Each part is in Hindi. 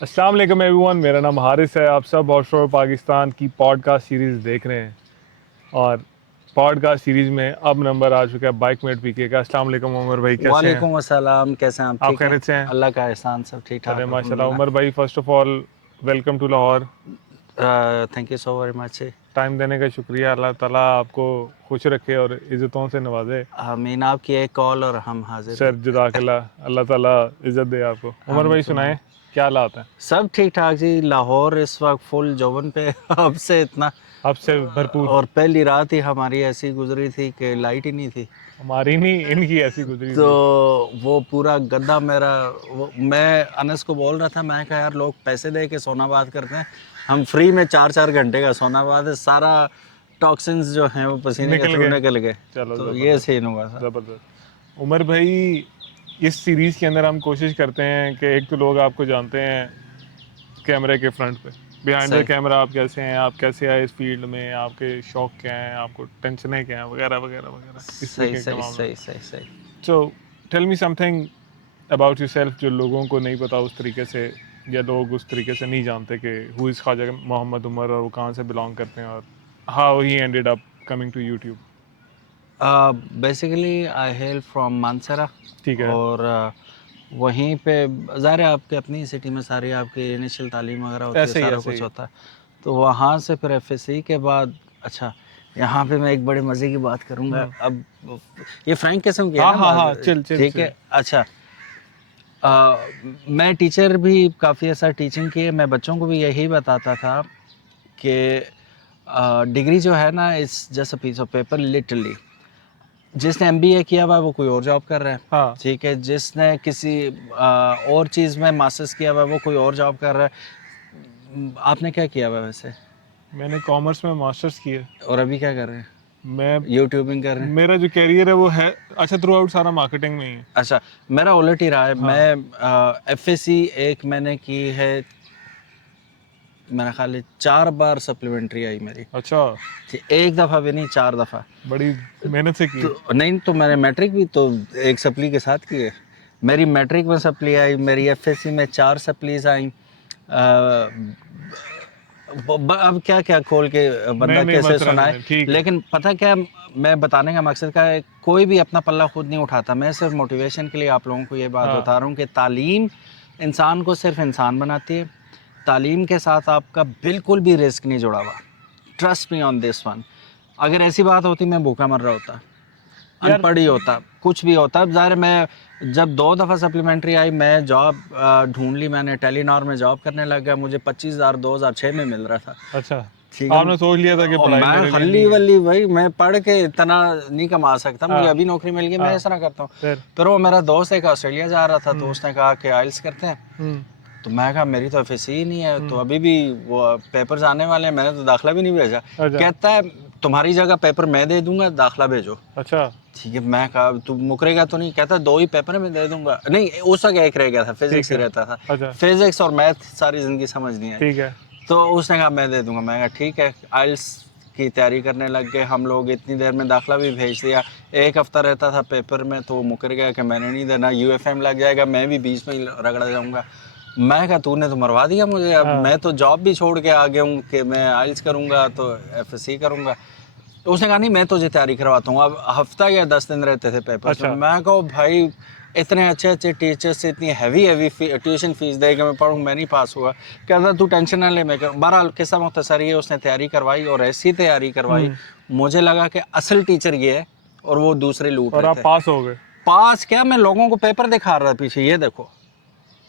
अस्सलाम वालेकुम एवरीवन, मेरा नाम हारिस है। आप सब ऑफशोर पाकिस्तान की पॉडकास्ट सीरीज़ देख रहे हैं और पॉडकास्ट सीरीज़ में अब नंबर आ चुका है बाइक मेट पीके का। अस्सलाम वालेकुम उमर भाई, कैसे हैं वालेकुम अस्सलाम। कैसे हैं आप? आप? ठीक हैं, खैरियत से हैं? अल्लाह का एहसान, सब ठीक चले ठाक माशाल्लाह। अल्हम्दुलिल्लाह। उमर भाई, first of all welcome to Lahore. Thank you so very much. Time देने का शुक्रिया। अल्लाह ताला आपको खुश रखे और इज़्ज़तों से नवाजे। आमीन। आपकी एक कॉल और हम हाजिर सर हैं। जज़ाकल्लाह, अल्लाह ताला इज़्ज़त दे आपको। उमर आमीन भाई सुमा सुनाएं, आमीन। क्या हालात हैं? सब ठीक ठाक जी। लाहौर इस वक्त फुल जौवन पे अब से इतना। आपसे भरपूर। और पहली रात ही हमारी ऐसी गुजरी थी कि लाइट ही नहीं थी। हमारी नहीं, इनकी ऐसी गुजरी तो थी। वो पूरा गद्दा मेरा, मैं अनस को बोल रहा था, मैं कहा यार लोग पैसे दे के सोनाबाद करते हैं, हम फ्री में 4-4 घंटे का सोनाबाद है, सारा टॉक्सिन्स जो हैं वो पसीने के निकल थ्रू गए। निकल गए। चलो तो ये ज़बरदस्त, सीन हुआ था। ज़बरदस्त। उमर भाई, इस सीरीज़ के अंदर हम कोशिश करते हैं कि एक तो लोग आपको जानते हैं कैमरे के फ्रंट पे, बिहाइंड द सही कैमरा आप कैसे हैं, आप कैसे आए इस फील्ड में, आपके शौक क्या हैं, आपको टेंशनें क्या हैं, वगैरह वगैरह वगैरह, इस सही तरीके के सही मामला। सही सही सही। So tell me something about yourself जो लोगों को नहीं पता उस तरीके से, या लोग उस तरीके से नहीं जानते कि हु इज़ ख्वाजा मोहम्मद उमर और वो कहाँ से बिलोंग करते हैं और how he ended up coming to YouTube. Basically I hail from Mansehra. ठीक है। और वहीं पे ज़ाहिर है आपके अपनी सिटी में सारी आपकी इनिशियल तालीम वगैरह होती है, ऐसे ही सारा ऐसे कुछ ही। होता है। तो वहाँ से फिर एफएससी के बाद, अच्छा, यहाँ पे मैं एक बड़े मज़े की बात करूँगा अब। ये फ्रैंक किस्म की है हाँ ना हाँ बात? हाँ, चिल चिल ठीक चिल। है, अच्छा। मैं टीचर भी काफ़ी ऐसा टीचिंग की है। मैं बच्चों को भी यही बताता था कि डिग्री जो है ना, it's just a piece of paper literally. जिसने एमबीए किया हुआ है वो कोई और जॉब कर रहा है, हाँ, ठीक है। जिसने किसी और चीज़ में मास्टर्स किया हुआ है वो कोई और जॉब कर रहा है। आपने क्या किया हुआ है वैसे? मैंने कॉमर्स में मास्टर्स किया। और अभी क्या कर रहे हैं? मैं, यूट्यूबिंग कर रहे हैं? मेरा जो कैरियर है वो है, अच्छा, थ्रू आउट सारा मार्केटिंग में ही है। अच्छा, मेरा उलट ही रहा है। हाँ। मैं एफएससी एक मैंने की है, मेरा ख्याल है 4 बार सप्लीमेंट्री आई मेरी। अच्छा, एक दफ़ा भी नहीं, 4 दफ़ा। बड़ी मेहनत से की। तो नहीं, तो मैंने मैट्रिक भी तो एक सप्ली के साथ की है। मेरी मैट्रिक में सप्ली आई, मेरी एफएससी में 4 सप्लीज आई। अब क्या क्या खोल के नहीं बंदा नहीं, कैसे मत रहने सुनाए। दें, ठीक है। लेकिन पता क्या, मैं बताने का मकसद क्या है, कोई भी अपना पल्ला खुद नहीं उठाता। मैं सिर्फ मोटिवेशन के लिए आप लोगों को ये बात हाँ, बता रहा हूँ कि तालीम इंसान को सिर्फ इंसान बनाती है। तालीम के साथ आपका बिल्कुल भी रिस्क नहीं जुड़ा हुआ। Trust me on this one. अगर ऐसी बात होती मैं भूखा मर रहा होता, यार। अनपढ़ ही होता, कुछ भी होता। ज़ाहिर है, मैं जब 2 दफ़ा सप्लीमेंट्री आई, मैं जॉब ढूंढ ली, मैंने टेलीनॉर में जॉब करने लग गया। मुझे 25,000 2006 में मिल रहा था, अच्छा, ठीक है। आपने सोच लिया था कि और पढ़ाई मैं मेरे लिए हल्ली नहीं है। वल्ली भाई, मैं पढ़ के इतना नहीं कमा सकता, मुझे हाँ अभी नौकरी मिल गई, मैं हाँ। इस तरह करता हूँ। फिर। फिर वो मेरा दोस्त एक ऑस्ट्रेलिया जा रहा था, तो उसने कहा कि आइल्स करते हैं। हम्म। तो मैं कहा मेरी तो एफएससी ही नहीं है, तो हम्म। अभी भी वो पेपर्स आने वाले हैं, मैंने तो दाखिला भी नहीं भेजा। अच्छा। कहता है तुम्हारी जगह पेपर मैं दे दूंगा, दाखिला भेजो। अच्छा। ठीक है, मैं कहा तू मुकरेगा तो नहीं? कहता 2 ही पेपर है, मैं दे दूंगा। नहीं, उस वक्त एक रह गया था, फिजिक्स ठीक ही है। रहता था। अच्छा। फिजिक्स और मैथ सारी ज़िंदगी समझ नहीं आई। ठीक है। तो उसने कहा मैं दे दूंगा। मैं कहा ठीक है। आइल्स की तैयारी करने लग गए हम लोग, इतनी देर में दाखिला भी भेज दिया। एक हफ्ता रहता था पेपर में, तो वो मुकर गया कि मैंने नहीं देना, यूएफएम लग जाएगा, मैं भी बीच में ही रगड़ा जाऊंगा। मैं कहा तूने तो मरवा दिया मुझे, अब हाँ। मैं तो जॉब भी छोड़ के आ गया हूँ कि मैं आइल्स करूँगा तो एफएससी करूँगा। तो उसने कहा नहीं मैं तुझे तैयारी करवाता हूँ। अब हफ्ता या 10 दिन रहते थे पेपर्स में। अच्छा। मैं कहा भाई इतने अच्छे अच्छे टीचर्स से इतनी हैवी हैवी ट्यूशन फीस दे के मैं पढ़ूँ, मैं नहीं पास हुआ। कहता तू टेंशन ना ले, मैं कर। बहरहाल किस्सा मुख्तसर है, उसने तैयारी करवाई और ऐसी तैयारी करवाई, मुझे लगा कि असल टीचर ये है और वो दूसरे लूट और रहे आप थे। पास हो गए? पास क्या, मैं लोगों को पेपर दिखा रहा था पीछे, ये देखो।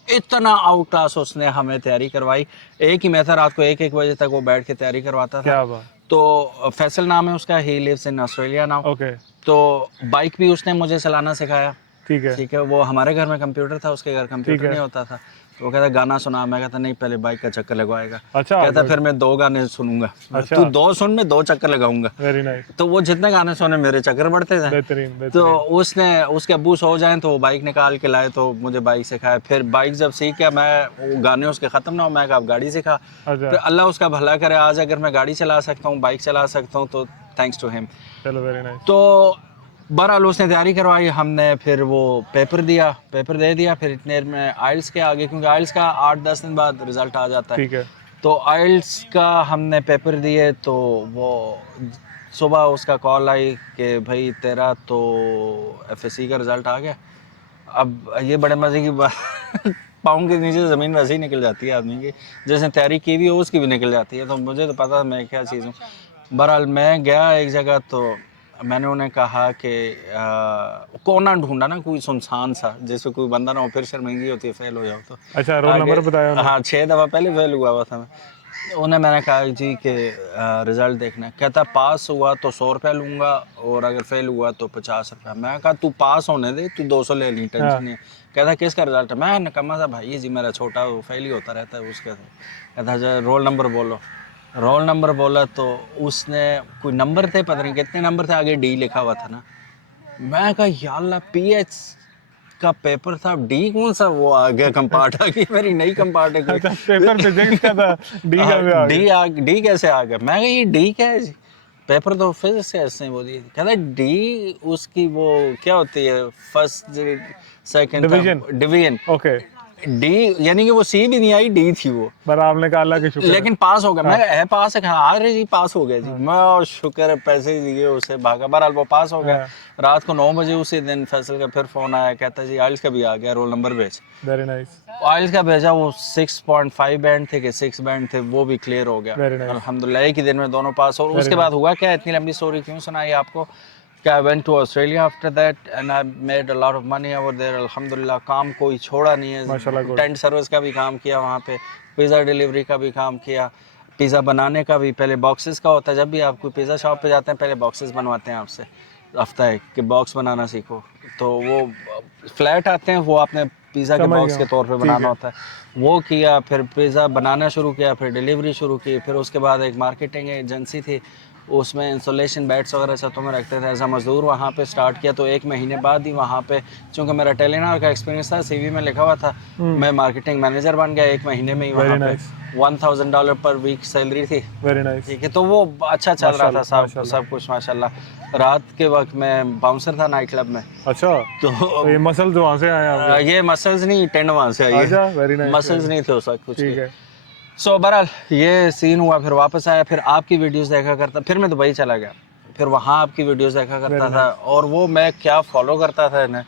इतना आउट क्लास उसने हमें तैयारी करवाई। एक ही मैं था, रात को 1-1 बजे तक वो बैठ के तैयारी करवाता था। क्या बात। तो फैसल नाम है उसका, he lives in Australia now. Okay. तो बाइक भी उसने मुझे चलाना सिखाया, ठीक है। ठीक है। वो हमारे घर में कंप्यूटर था, उसके घर ठीक कंप्यूटर है। नहीं होता था। तो वो कहता गाना सुना, मैं कहता नहीं पहले बाइक का चक्कर लगवाएगा। अच्छा, कहता गुड। फिर मैं 2 गाने सुनूंगा। अच्छा, तू 2 सुन, मैं 2 चक्कर लगाऊंगा। Very nice. तो वो जितने गाने सुने मेरे चक्कर बढ़ते थे। बेहतरीन तो बेहतरीन। उसने, उसके अब्बू सो जाएं तो वो बाइक निकाल के लाए, तो मुझे बाइक सिखाया। फिर बाइक जब सीख गया मैं, वो गाने उसके ख़त्म ना हो, मैं कहा अब गाड़ी सिखा। अच्छा, फिर अल्लाह उसका भला करे, आज अगर मैं गाड़ी चला सकता हूँ, बाइक चला सकता हूँ, तो थैंक्स टू हिम। चलो वेरी नाइस। तो बहरहाल उसने तैयारी करवाई, हमने फिर वो पेपर दे दिया। फिर इतने देर में आइल्स के आगे, क्योंकि आइल्स का 8-10 दिन बाद रिज़ल्ट आ जाता है, ठीक है। तो आइल्स का हमने पेपर दिए। तो वो सुबह उसका कॉल आई कि भाई तेरा तो एफएससी का रिज़ल्ट आ गया। अब ये बड़े मज़े की बात पाँव के नीचे ज़मीन वैसे ही निकल जाती है आदमी की, जैसे तैयारी की हुई हो उसकी भी निकल जाती है। तो मुझे तो पता मैं क्या चीज़ हूँ। बहरहाल मैं गया एक जगह, तो मैंने उन्हें कहा कि कोना ढूंढा ना, कोई सुनसान सा, जैसे कोई बंदा ना हो, फिर शर्मिंदगी होती है फेल हो जाओ तो। अच्छा, रोल नंबर बताया उन्होंने? हाँ, 6 दफ़ा पहले फेल हुआ था मैं। उन्हें मैंने कहा जी कि रिज़ल्ट देखना है। कहता पास हुआ तो 100 रुपया लूँगा, और अगर फेल हुआ तो 50 रुपया। मैं कहा तू पास होने दे, तू 200 ले ली, टेंशन नहीं है। कहता किसका रिज़ल्ट है? मैं निकम्मा सा भाई जी मेरा छोटा, वो फेल ही होता रहता है उसका। कहता अच्छा रोल नंबर बोलो। रोल नंबर बोला तो उसने कोई नंबर थे, पता नहीं कितने नंबर थे, आगे डी लिखा हुआ था ना। मैं कहा या अल्लाह, पीएच का पेपर था, डी कौन सा वो आ गया, कंपार्ट आ गई मेरी नई कंपार्ट है कोई। अच्छा, पेपर फिजिक्स का था, डी का भी आ गया। डी कैसे आ गया? मैं कहा ये डी क्या है जी? पेपर तो फिजिक्स से ऐसे ही वो दी। कहता डी उसकी वो क्या होती है, first second division. Division. Okay. D यानी कि वो सी भी नहीं आई, डी थी वो। पर आपने कहा अल्लाह के शुक्र है। लेकिन पास हो गया। मैं है पास है, हाँ अरे जी पास हो गया जी। हाँ। मैं और शुक्र है, पैसे दिए उसे, भागा। बहरहाल वो पास हो गया। हाँ। रात को 9 बजे उसी दिन फैसल का फिर फ़ोन आया, कहता जी आइल्स का भी आ गया, रोल नंबर भेज। Very nice. आइल्स का भेजा, वो 6.5 बैंड थे कि 6 बैंड थे, वो भी क्लियर हो गया Very nice. अल्हम्दुलिल्लाह। एक ही दिन में दोनों पास। और Very उसके बाद हुआ क्या, इतनी लंबी स्टोरी क्यों सुनाई आपको, क्या I went to Australia after that and I made a lot of money over there अल्हम्दुलिल्लाह। काम कोई छोड़ा नहीं माशाल्लाह, है, good. टेंट सर्विस का भी काम किया वहाँ पे, पिज़्ज़ा डिलीवरी का भी काम किया, पिज़्ज़ा बनाने का भी। पहले बॉक्सेस का होता है, जब भी आप कोई पिज़्ज़ा शॉप पे जाते हैं पहले बॉक्सेस बनवाते हैं आपसे, हफ्ता है कि बॉक्स बनाना सीखो। तो वो फ्लैट आते हैं, वो आपने पिज़्ज़ा के समझ बॉक्स गया के तौर पे ठीक बनाना है। होता है। वो किया, फिर पिज़्ज़ा बनाना शुरू किया, फिर डिलीवरी शुरू की। फिर उसके बाद एक मार्केटिंग एजेंसी थी, उसमें इंस्टॉलेशन बैट्स वगैरह छतों में रखते थे एज अ मज़दूर। वहाँ पे स्टार्ट किया। तो 1 महीने बाद ही वहाँ पे, चूँकि मेरा टेलीनॉर का एक्सपीरियंस था, सीवी में लिखा हुआ था, मैं मार्केटिंग मैनेजर बन गया 1 महीने में ही वहाँ Very पे। nice. $1000 पर वीक सैलरी थी। Very nice. ठीक है, तो वो अच्छा चल रहा था माशाल्लाह, सब कुछ माशाल्लाह। रात के वक्त मैं बाउंसर था नाइट क्लब में। अच्छा, तो ये मसल्स वहाँ से आए आपके? ये मसल्स नहीं, टेंड वहाँ से आई है। अच्छा, वेरी नाइस। मसल्स नहीं थे उस वक्त कुछ ठीक भी। है। सो बहरहाल ये सीन हुआ, फिर वापस आया, फिर आपकी वीडियोस देखा करता, फिर मैं दुबई चला गया, फिर वहाँ आपकी वीडियोस देखा करता Very था। और वो मैं क्या फॉलो करता था इन्हें,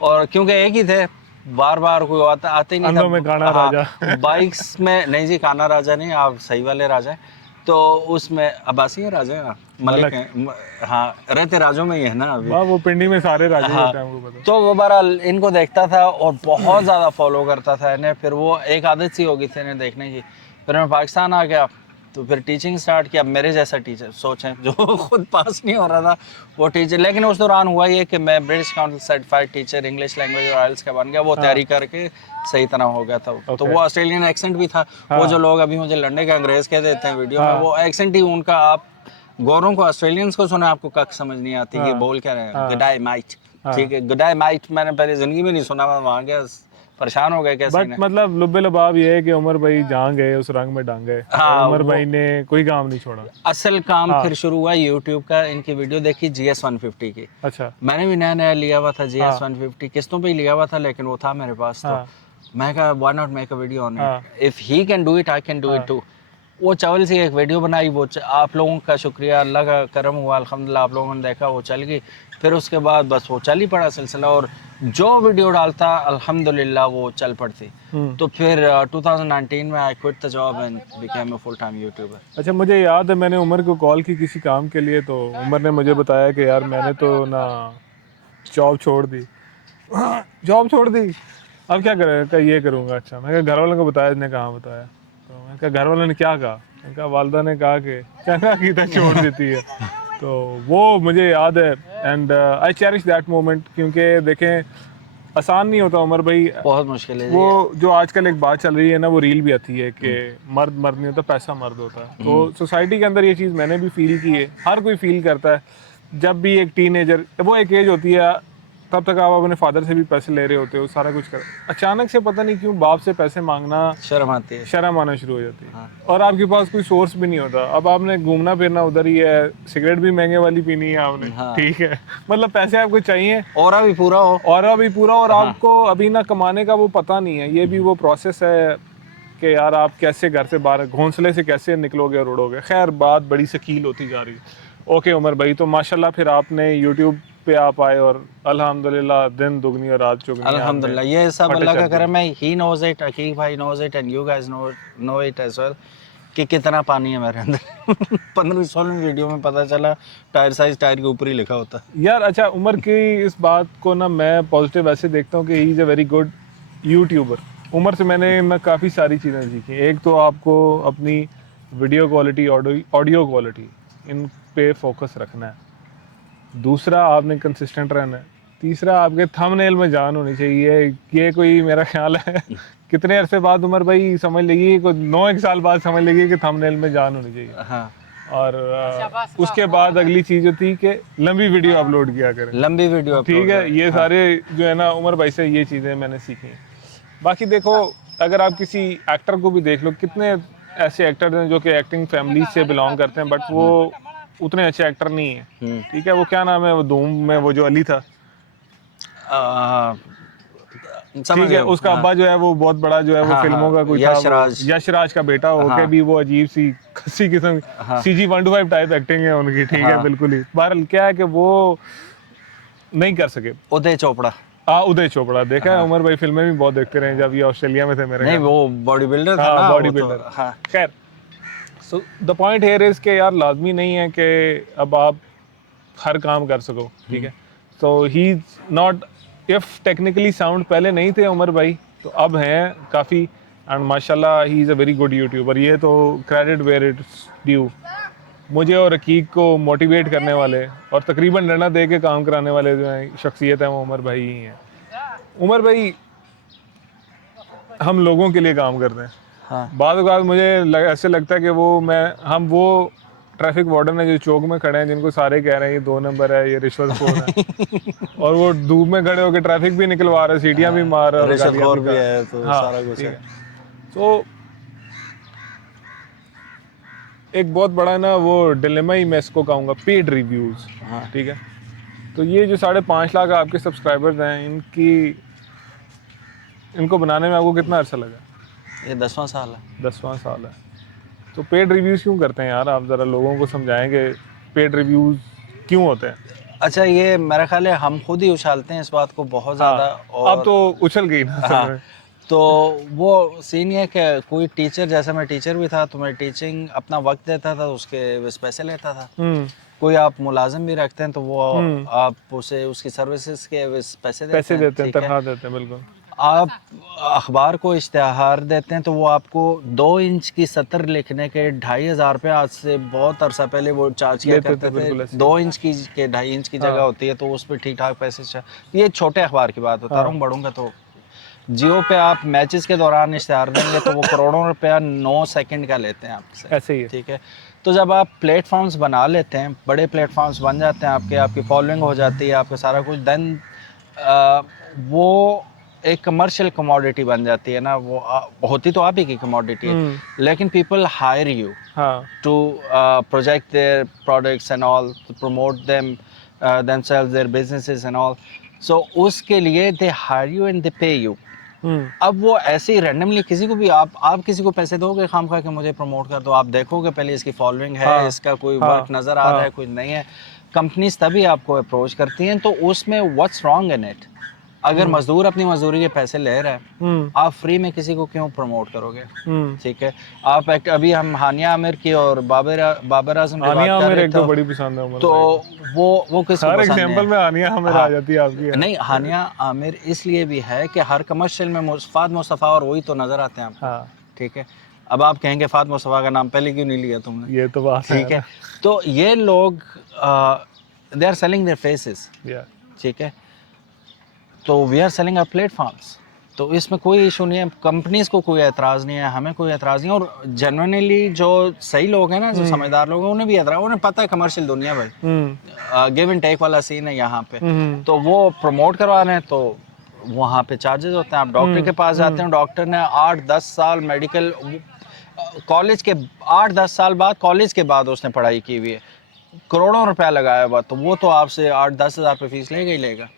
और क्योंकि एक ही थे, बार बार कोई आते ही नहीं अंधों में काना था। राजा। हाँ, बाइक्स में नहीं जी, काना राजा नहीं, आप सही वाले राजा हैं। तो उसमें अब्बासी हैं राजा हैं, मलिक हैं, हाँ रहते राजों में ही है ना अभी। वाह, वो पिंडी में सारे राजे हाँ, होते हैं, हमको पता। तो वो बहरहाल इनको देखता था और बहुत ज़्यादा फॉलो करता था इन्हें। फिर वो एक आदत सी हो गई थी इन्हें देखने की। फिर मैं पाकिस्तान आ गया, तो फिर टीचिंग स्टार्ट किया। मेरे जैसा टीचर सोचें, जो खुद पास नहीं हो रहा था वो टीचर। लेकिन उस दौरान हुआ ये कि मैं British council certified teacher English language और आइल्स का बन गया। वो तैयारी करके सही तरह हो गया था। तो वो ऑस्ट्रेलियन एक्सेंट भी था। वो जो लोग अभी मुझे लंडे का अंग्रेज़ कह देते हैं वीडियो में, वो एक्सेंट ही उनका, आप गोरों को ऑस्ट्रेलियंस को सुना आपको कख समझ नहीं आती कि बोल क्या रहे हैं, गुडाई माइट। ठीक है, गुडाई माइट मैंने पहले ज़िंदगी में नहीं सुना, मैं वहाँ गया परेशान हो गए कैसे। बट मतलब लुब्बे लबाब ये है कि उमर भाई जहाँ गए उस रंग में डांग गए। हाँ, उमर भाई ने कोई काम नहीं छोड़ा। असल काम फिर शुरू हुआ यूट्यूब का। इनकी वीडियो देखी GS 150 की। अच्छा। मैंने भी नया नया लिया हुआ था GS 150, किस्तों पे ही लिया हुआ था, लेकिन वो था मेरे पास। तो मैं कहा why not make a video on it, if he can do it I can do it too. वो चावल से एक वीडियो बनाई, वो आप लोगों का शुक्रिया, अल्लाह का करम हुआ अल्हम्दुलिल्लाह, आप लोगों ने देखा, वो चल गई। फिर उसके बाद बस वो चल ही पड़ा सिलसिला, और जो वीडियो डालता अल्हम्दुलिल्लाह वो चल पड़ती। तो फिर 2019 में I quit the job and became a full time YouTuber. अच्छा, मुझे याद है मैंने उमर को कॉल की किसी काम के लिए, तो उमर ने मुझे बताया कि यार मैंने तो ना जॉब छोड़ दी। जॉब छोड़ दी, अब क्या करें? ये करूँगा। अच्छा, मैं घर वालों को बताया? इसने कहाँ बताया? तो मैं कहा घर वालों ने क्या कहा? मैं कहा वालदा ने कहा कि क्या की था छोड़ देती है। तो वो मुझे याद है, and I cherish that moment, क्योंकि देखें आसान नहीं होता उमर भाई। बहुत मुश्किल है। वो जो आजकल एक बात चल रही है ना, वो रील भी आती है कि मर्द मर्द नहीं होता, पैसा मर्द होता है। तो सोसाइटी के अंदर ये चीज़ मैंने भी फील की है, हर कोई फील करता है। जब भी एक टीनेजर, वो एक एज होती है तब तक आप अपने फादर से भी पैसे ले रहे होते हो, सारा कुछ कर, अचानक से पता नहीं क्यों बाप से पैसे मांगना शर्म आती है। शर्म आना शुरू हो जाती है। हाँ। और आपके पास कोई सोर्स भी नहीं होता, अब आपने घूमना फिरना उधर ही है, सिगरेट भी महंगे वाली पीनी है आपने, हाँ। ठीक है, मतलब पैसे आपको चाहिए और अभी पूरा हो। और अभी पूरा, और हाँ। आपको अभी ना कमाने का वो पता नहीं है, ये भी वो प्रोसेस है कि यार आप कैसे घर से बाहर घोंसले से कैसे निकलोगे और उड़ोगे। खैर बात बड़ी शकील होती जा रही है। ओके उमर भाई, तो माशाल्लाह फिर आपने यूट्यूब पे आप आए और अल्हम्दुलिल्लाह दिन दुगनी और रात चुगनी अल्हम्दुलिल्लाह, ये सब फटे अल्लाह का चढ़ गए। करम है। ही नोज इट, अकीक भाई knows it and you guys know it as well कि कितना पानी है मेरे अंदर। 15-16 वीडियो में पता चला टायर साइज टायर के ऊपर ही लिखा होता है। यार अच्छा, उमर की इस बात को ना मैं पॉजिटिव ऐसे देखता हूँ कि he is a very good YouTuber. Umar से मैंने ना काफ़ी सारी चीज़ें सीखी। एक तो आपको अपनी वीडियो क्वालिटी, ऑडियो क्वालिटी, इन पे फोकस रखना है। दूसरा आपने कंसिस्टेंट रहना है। तीसरा आपके थंबनेल में जान होनी चाहिए। ये कोई मेरा ख्याल है कितने अरसे बाद उमर भाई समझ लेगी, कोई 9 साल बाद समझ लेगी कि थंबनेल में जान होनी चाहिए। हाँ। और उसके बाद अगली चीज़ होती है कि लंबी वीडियो अपलोड किया करें। लंबी वीडियो ठीक है, ये सारे जो है ना उमर भाई से ये चीज़ें मैंने सीखी हैं। बाकी देखो, अगर आप किसी एक्टर को भी देख लो, कितने ऐसे एक्टर हैं जो कि एक्टिंग फैमिली से बिलोंग करते हैं, बट वो उतने अच्छे एक्टर नहीं है। ठीक है, वो क्या नाम है वो धूम में वो जो अली था, ठीक है, उसका अब्बा जो है वो बहुत बड़ा जो है वो हाँ, फिल्मों का कोई था, यशराज। यशराज का बेटा होके हाँ। भी वो अजीब सी खस्सी किस्म हाँ। CG 125 टाइप एक्टिंग है उनकी। ठीक है, हाँ। बिल्कुल ही। बहरहाल क्या है कि वो नहीं कर सके। उदय चोपड़ा। उदय चोपड़ा देखा है उमर भाई, फिल्में भी बहुत देखते रहे जब ये ऑस्ट्रेलिया में थे मेरे नहीं, ख्याल में। वो बॉडी बिल्डर था हाँ, ना, बॉडी वो तो। बिल्डर। हाँ। खैर, so the point here is के यार लाजमी नहीं है कि अब आप हर काम कर सको। ठीक है, सो ही नॉट, इफ टेक्निकली साउंड पहले नहीं थे उमर भाई तो अब हैं काफ़ी, एंड माशाल्लाह ही is a very good YouTuber. ये तो क्रेडिट वेयर इट्स ड्यू। मुझे और रकीक को मोटिवेट करने वाले और तकरीबन डंडा दे के काम कराने वाले जो हैं शख्सियत है वो उमर भाई ही हैं। उमर भाई हम लोगों के लिए काम करते हैं। हाँ। बाद मुझे ऐसे लगता है कि हम वो ट्रैफिक वार्डन है जो चौक में खड़े हैं, जिनको सारे कह रहे हैं ये 2 नंबर है, ये रिश्वतखोर है और वो धूप में खड़े होकर ट्रैफिक भी निकलवा रहे, सीटियां भी मार रहे और गालियां रिश्वतखोर भी भी खा है, तो हाँ, सारा कुछ ठीक है। है। तो एक बहुत बड़ा ना वो डिलेमा ही मैं इसको कहूँगा, पेड रिव्यूज़। हाँ। ठीक है, तो ये जो 5.5 लाख आपके सब्सक्राइबर्स हैं, इनको बनाने में आपको कितना अरसा लगा? ये 10वां साल है। 10वां साल है। तो पेड रिव्यूज़ क्यों करते हैं यार? आप ज़रा लोगों को समझाएं कि पेड रिव्यूज़ क्यों होते हैं? अच्छा, ये मेरा ख्याल है हम खुद ही उछालते हैं इस बात को बहुत ज़्यादा। हाँ, और अब तो उछल गई ना असल हाँ, में। तो वो सीन ये है कि कोई टीचर, जैसे मैं टीचर भी था तो मैं टीचिंग अपना वक्त देता था, उसके बस पैसे लेता था। कोई आप मुलाजिम भी रखते हैं तो वो आप उसे उसकी सर्विसेज के बस पैसे देते हैं। देते हैं, ठीक है? तनख्वाह देते हैं, बिल्कुल। आप अखबार को इश्तिहार देते हैं तो वो आपको 2 इंच की सतर लिखने के 2,500 रुपये आज से बहुत अरसा पहले वो चार्ज किया लेते करते थे, बिल्कुल थे। ऐसे। 2 इंच की के 2.5 इंच की जगह होती है तो उस पर ठीक ठाक पैसे ये छोटे अखबार की बात बता रहा हूँ। बढ़ूंगा तो जियो पे आप मैचेस के दौरान इश्तिहार देंगे तो वो करोड़ों रुपया 9 सेकंड का लेते हैं आपसे। ऐसे ही है। ठीक है, तो जब आप प्लेटफॉर्म्स बना लेते हैं, बड़े प्लेटफॉर्म्स बन जाते हैं, आपकी फॉलोइंग हो जाती है, आपका सारा कुछ, देन वो एक कमर्शियल कमोडिटी बन जाती है ना। वो होती तो आप ही की कमोडिटी है, लेकिन पीपल हायर यू हाँ, to project their products and all, to promote them themselves, their businesses and all. So उसके लिए they hire you and they pay you. अब वो ऐसे ही रैंडमली किसी को भी आप किसी को पैसे दोगे खामखा के मुझे प्रमोट कर दो, आप देखोगे पहले इसकी फॉलोइंग है, हाँ, इसका कोई हाँ, वर्क नज़र आ रहा है, कोई नहीं है। कंपनीज तभी आपको अप्रोच करती हैं, तो उसमें व्हाट्स रॉन्ग इन इट? अगर मजदूर अपनी मजदूरी के पैसे ले रहा है, आप फ्री में किसी को क्यों प्रमोट करोगे? ठीक है, आप अभी हम हानिया आमिर की और बाबर आजम की बात कर रहे एक तो बड़ी पसंद है उमर तो भाई। वो किसको हर पसंद नहीं एग्जांपल है? में हानिया आमिर आ जाती है आपकी। नहीं, हानिया आमिर इसलिए भी है कि हर कमर्शियल में फाद मुस्तफ़ा और वही तो नजर आते हैं आपको। हाँ, ठीक है, अब आप कहेंगे फाद मुस्तफ़ा का नाम पहले क्यों नहीं लिया तुमने? ये तो बात ठीक है, तो ये लोग they are selling their faces. या ठीक है, तो we are selling our platforms. तो इसमें कोई इशू नहीं है, कंपनीज को कोई एतराज़ नहीं है, हमें कोई एतराज़ नहीं है। और जनरली जो सही लोग हैं ना, जो समझदार लोग हैं, उन्हें भी एतराज़, उन्हें पता है कमर्शियल दुनिया भाई, गिव एंड टेक वाला सीन है यहाँ पे। तो वो प्रमोट करवा रहे हैं, तो वहाँ पे चार्जेस होते हैं। आप डॉक्टर के पास जाते हैं, डॉक्टर ने 8-10 साल मेडिकल कॉलेज के 8-10 साल बाद, कॉलेज के बाद उसने पढ़ाई की हुई है, करोड़ों रुपया लगाया हुआ, तो वो तो आपसे 8-10 हज़ार रुपये फीस लेगा ही लेगा।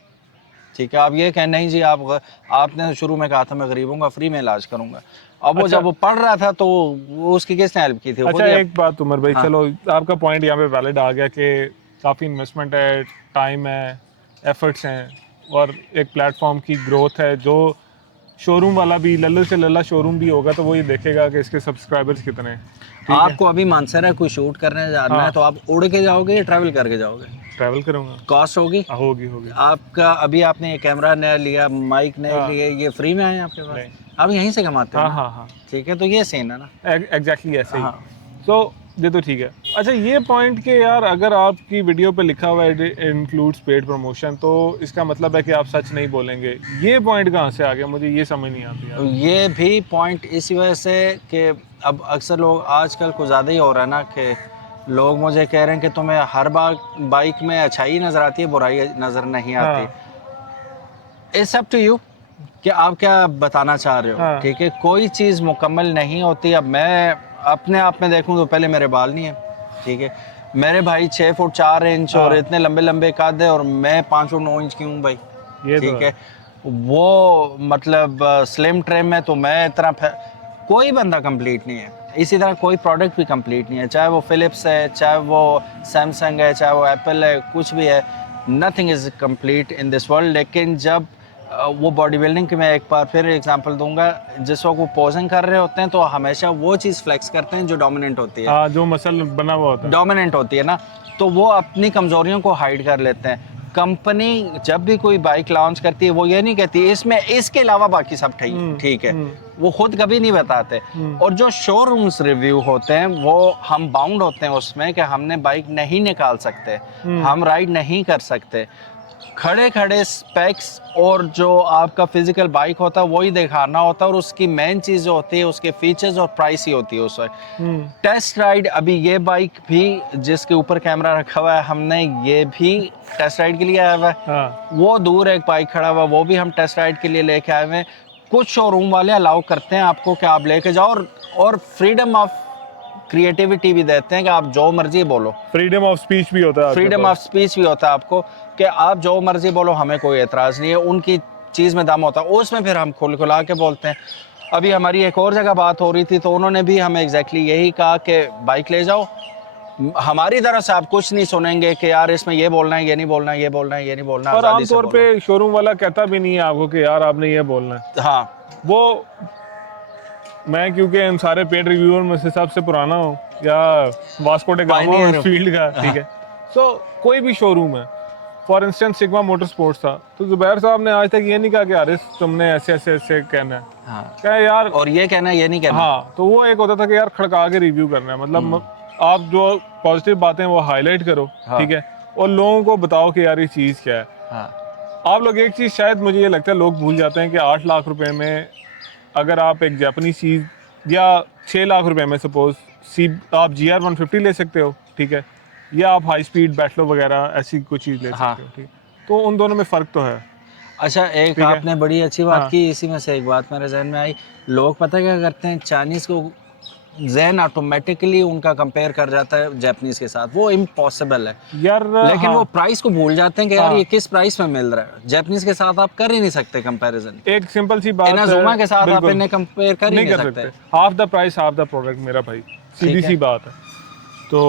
ठीक है, आप ये कहें नहीं जी आपने शुरू में कहा था मैं गरीबों का फ्री में इलाज करूंगा। अब वो जब वो पढ़ रहा था तो वो उसकी किसने हेल्प की थी? अच्छा एक बात उमर भाई, चलो आपका पॉइंट यहाँ पे वैलिड आ गया कि काफ़ी इन्वेस्टमेंट है, टाइम है, एफर्ट्स हैं, और एक प्लेटफॉर्म की ग्रोथ है। जो शोरूम वाला भी लल्ला से लल्ला शोरूम भी होगा तो वो ये देखेगा कि इसके सब्सक्राइबर्स कितने हैं। आपको अभी मानसर कोई शूट करने जाना है तो आप उड़ के जाओगे या ट्रैवल करके जाओगे? ट्रैवल करूँगा। कॉस्ट होगी? होगी। आपका अभी आपने ये कैमरा नया लिया, माइक नया लिया, ये फ्री में आए आपके पास? आप यहीं से कमाते हो? हाँ। ठीक है, तो ये सीन है ना, एग्जैक्टली ऐसे ही। तो ये तो ठीक है। अच्छा ये पॉइंट के यार, अगर आपकी वीडियो पे लिखा हुआ है इंक्लूड्स पेड प्रमोशन, तो इसका मतलब है कि आप सच नहीं बोलेंगे। ये पॉइंट कहाँ से आ गया, मुझे ये समझ नहीं आती यार। ये भी पॉइंट इसी वजह से कि अब अक्सर लोग आजकल कुछ ज़्यादा ही हो रहा है ना, कि लोग मुझे कह रहे हैं कि तुम्हें हर बाइक में अच्छाई नज़र आती है, बुराई नज़र नहीं आती। इट्स अप टू यू कि आप क्या बताना चाह रहे हो। ठीक है, कोई चीज़ मुकम्मल नहीं होती। अब मैं अपने आप में देखूं तो पहले मेरे बाल नहीं है, ठीक है, मेरे भाई 6 फुट 4 इंच और इतने लंबे लंबे कद है, और मैं 5 फुट 9 इंच की हूँ भाई, ठीक है। वो मतलब स्लिम ट्रिम में तो मैं इतना कोई बंदा कंप्लीट नहीं है। इसी तरह कोई प्रोडक्ट भी कंप्लीट नहीं है, चाहे वो फिलिप्स है, चाहे वो सैमसंग है, चाहे वो एप्पल है, कुछ भी है, nothing is complete in this world. लेकिन जब वो बॉडी बिल्डिंग की मैं एक बार फिर एग्जांपल दूंगा, जिस वक्त वो पोजिंग कर रहे होते हैं तो हमेशा वो चीज़ फ्लेक्स करते हैं जो डोमिनेंट होती है, जो मसल बना हुआ होता है, डोमिनेंट होती है ना, तो वो अपनी कमजोरियों को हाइड कर लेते हैं। कंपनी जब भी कोई बाइक लॉन्च करती है वो ये नहीं कहती इसमें इसके अलावा बाकी सब ठीक है, वो खुद कभी नहीं बताते। और जो शोरूम्स रिव्यू होते हैं वो हम बाउंड होते हैं उसमें कि हमने बाइक नहीं निकाल सकते, हम राइड नहीं कर सकते। खड़े खड़े स्पेक्स और जो आपका फिजिकल बाइक होता है वही दिखाना होता है, और उसकी मेन चीज़ जो होती है उसके फीचर्स और प्राइस ही होती है उस वक्त। टेस्ट राइड, अभी ये बाइक भी जिसके ऊपर कैमरा रखा हुआ है, हमने ये भी टेस्ट राइड के लिए आया हुआ है। वो दूर एक बाइक खड़ा हुआ, वो भी हम टेस्ट राइड के लिए लेके आए हुए हैं। कुछ शोरूम वाले अलाउ करते हैं आपको कि आप लेके जाओ, और फ्रीडम ऑफ क्रिएटिविटी भी देते हैं कि आप जो मर्जी बोलो। फ्रीडम ऑफ स्पीच भी होता है, फ्रीडम ऑफ स्पीच भी होता है आपको कि आप जो मर्जी बोलो, हमें कोई एतराज़ नहीं है। उनकी चीज़ में दम होता है, उसमें फिर हम खुला के बोलते हैं। अभी हमारी एक और जगह बात हो रही थी तो उन्होंने भी हमें एग्जैक्टली यही कहा कि बाइक ले जाओ, हमारी तरफ से आप कुछ नहीं सुनेंगे कि यार इसमें ये बोलना है, ये नहीं बोलना है, ये बोलना है, ये नहीं बोलना है। और आमतौर पे शोरूम वाला कहता भी नहीं है आपको कि यार आपने ये बोलना है। हाँ, वो मैं क्योंकि इन सारे पेड रिव्यूअर में से सबसे पुराना हूँ, या वास्को डे गामा फील्ड का, ठीक है। सो कोई भी शोरूम है, for instance sigma motor sports था, तो जुबैर साहब ने आज तक ये नहीं कहा कि यार तुमने ऐसे ऐसे ऐसे कहना है, क्या यार, और ये कहना है, ये नहीं कहना। हाँ, तो वो एक होता था कि यार खड़का के रिव्यू करना है, मतलब आप जो पॉजिटिव बातें वो हाईलाइट करो, ठीक है, और लोगों को बताओ कि यार ये चीज़ क्या है। आप लोग एक चीज़ शायद मुझे ये लगता है लोग भूल जाते हैं कि 8 लाख रुपए में अगर आप एक जापानी चीज़, या 6 लाख रुपए में सपोज आप GR 150 ले सकते हो, ठीक है, या आप हाई स्पीड बैटलो वगैरह ऐसी कोई चीज़ ले सकते हो, ठीक। तो उन दोनों में फ़र्क तो है। अच्छा, एक आपने बड़ी अच्छी बात की, इसी में से एक बात मेरे जहन में आई। लोग पता क्या करते हैं, चाइनीज़ को जहन ऑटोमेटिकली उनका कंपेयर कर जाता है जापानीज के साथ, वो इम्पॉसिबल है यार। लेकिन वो प्राइस को भूल जाते हैं कि यार ये किस प्राइस में मिल रहा है। जापानीज के साथ आप कर ही नहीं सकते कंपैरिजन। एक सिंपल सी बात है, इनाजुमा के साथ आप इन्हें कंपेयर कर ही नहीं सकते। Half the price half the product मेरा भाई, सीधी सी बात है। तो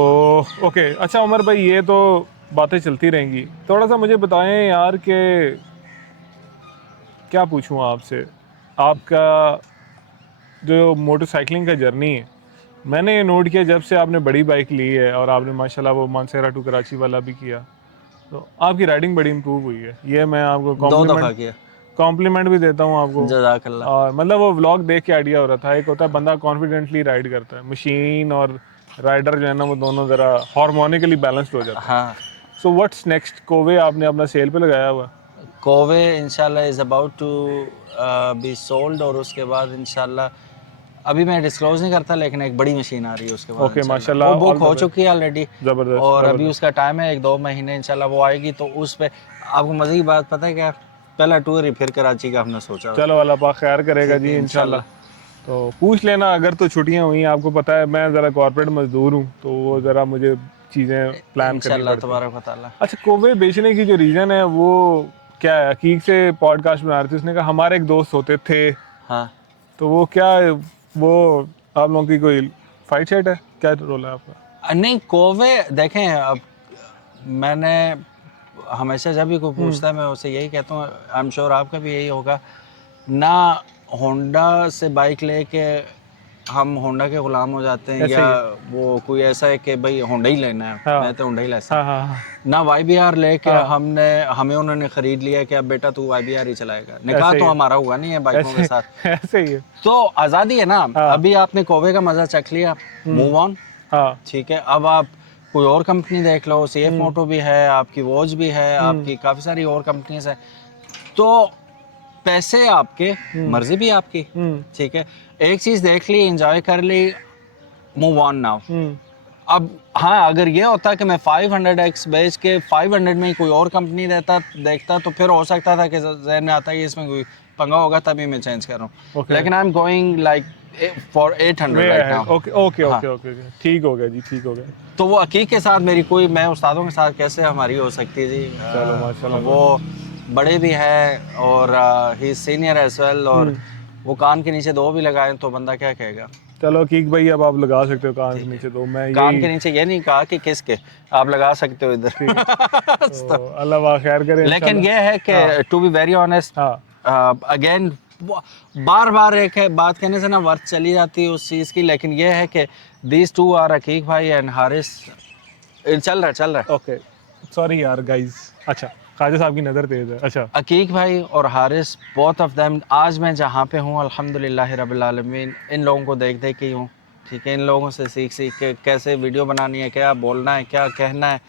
ओके, अच्छा उमर भाई, ये तो बातें चलती रहेंगी, थोड़ा सा मुझे बताएं यार कि क्या पूछूं आपसे, आपका जो मोटरसाइकिलिंग का जर्नी है, मैंने ये नोट किया जब से आपने बड़ी बाइक ली है और आपने माशाल्लाह वो मानसेरा टू कराची वाला भी किया, तो आपकी राइडिंग बड़ी इम्प्रूव हुई है। ये मैं आपको कॉम्प्लीमेंट भी देता हूँ आपको, और मतलब वो व्लॉग देख के आइडिया हो रहा था। एक होता है बंदा कॉन्फिडेंटली राइड करता है, मशीन और राइडर जो है ना वो दोनों ज़रा हार्मोनिकली बैलेंस्ड हो जाता है। So what's next? कोवे आपने अपना सेल पे लगाया हुआ? कोवे इंशाल्लाह is about to be sold, और उसके बाद इंशाल्लाह अभी मैं डिस्क्लोज नहीं करता, लेकिन एक बड़ी मशीन आ रही है उसके बाद ओके इंशाल्लाह। माशाल्लाह, वो all बुक the हो best। चुकी है ऑलरेडी, जबरदस्त और अभी जबरदस्त। उसका टाइम है 1-2 महीने इंशाल्लाह वो आएगी। तो उस पे आपको मज़े की बात पता है क्या, पहला टूर ही फिर कराची का हमने सोचा। चलो अल्लाह पाक खैर करेगा ठीक जी है, इंशाल्लाह। तो पूछ लेना अगर तो छुट्टियां हुई, आपको पता है मैं ज़रा कॉर्पोरेट मजदूर हूँ, तो वो ज़रा मुझे चीज़ें प्लान करनी इंशाल्लाह पड़ती हैं। तबारक व तआला। अच्छा, कोवे बेचने की जो रीज़न है वो क्या है? हकीक से पॉडकास्ट बना रहे थे, उसने कहा हमारे एक दोस्त होते थे, हाँ तो वो क्या वो आप लोगों की कोई फाइट शेट है, क्या रोल है आपका? नहीं कोवे देखें, अब मैंने हमेशा जब भी कोई पूछता है मैं उसे यही कहता हूँ, आई एम श्योर आपका भी यही होगा ना, होंडा से बाइक लेके हम होंडा के गुलाम हो जाते हैं, ऐसे या ही है। वो कोई ऐसा है कि भाई होंडा ही लेना है, हाँ मैं तो होंडा ही लेता हाँ हूँ हाँ हाँ, ना। YBR लेके हाँ। हमें उन्होंने खरीद लिया कि अब बेटा तू YBR ही चलाएगा, निकाह ऐसे ही तो है, हमारा हुआ नहीं है बाइकों के ऐसे साथ। ऐसे ही है। तो आज़ादी है ना, हाँ अभी आपने कोवे का मज़ा चख लिया, मूव ऑन, हाँ ठीक है। अब आप कोई और कंपनी देख लो, CF मोटो भी है आपकी, वॉच भी है आपकी, काफ़ी सारी और कंपनीज हैं। तो पैसे आपके, मर्जी भी आपकी, ठीक है। एक चीज़ देख ली, एंजॉय कर ली, मूव ऑन नाउ। अब हाँ, अगर ये होता कि मैं 500x बेच के 500 में ही कोई और कंपनी देखता तो फिर हो सकता था कि जहन में आता है कि इसमें कोई पंगा होगा, तभी मैं चेंज कर रहा हूँ। ओके। लेकिन I am going like for 800 way right now. Okay okay हाँ, ओके ओके, ठीक हो गया जी, ठीक हो गया। तो वो अकीक के साथ मेरी कोई, मैं उस्तादों के साथ कैसे हमारी हो सकती है जी। चलो माशाल्लाह। वो बड़े भी हैं और ही सीनियर एज वेल, और वो कान के नीचे 2 भी लगाएं तो बंदा क्या कहेगा। चलो कीक भाई, अब आप लगा सकते हो कान के ठीक है, नीचे, तो मैं कान यही के नीचे ये नहीं कहा कि किसके, आप लगा सकते हो इधर। ठीक है। तो अल्लाह पाक खैर करे लेकिन इंशाल्लाह। ये है कि टू बी वेरी ऑनेस्ट, हाँ अगेन बार बार एक है बात कहने से ना वर्थ चली जाती है उस चीज़ की, लेकिन ये है कि दीज टू आर, अकीक भाई एंड हारिस, चल रहा है। ओके, सॉरी यार गाइस। अच्छा, ख्वाजा साहब की नज़र तेज है। अच्छा अकीक भाई और हारिस, बोथ ऑफ देम, आज मैं जहाँ पे हूँ अल्हम्दुलिल्लाह रब्बिल आलमीन, इन लोगों को देख देख के ही हूँ, ठीक है। इन लोगों से सीख सीख के कैसे वीडियो बनानी है, क्या बोलना है, क्या कहना है,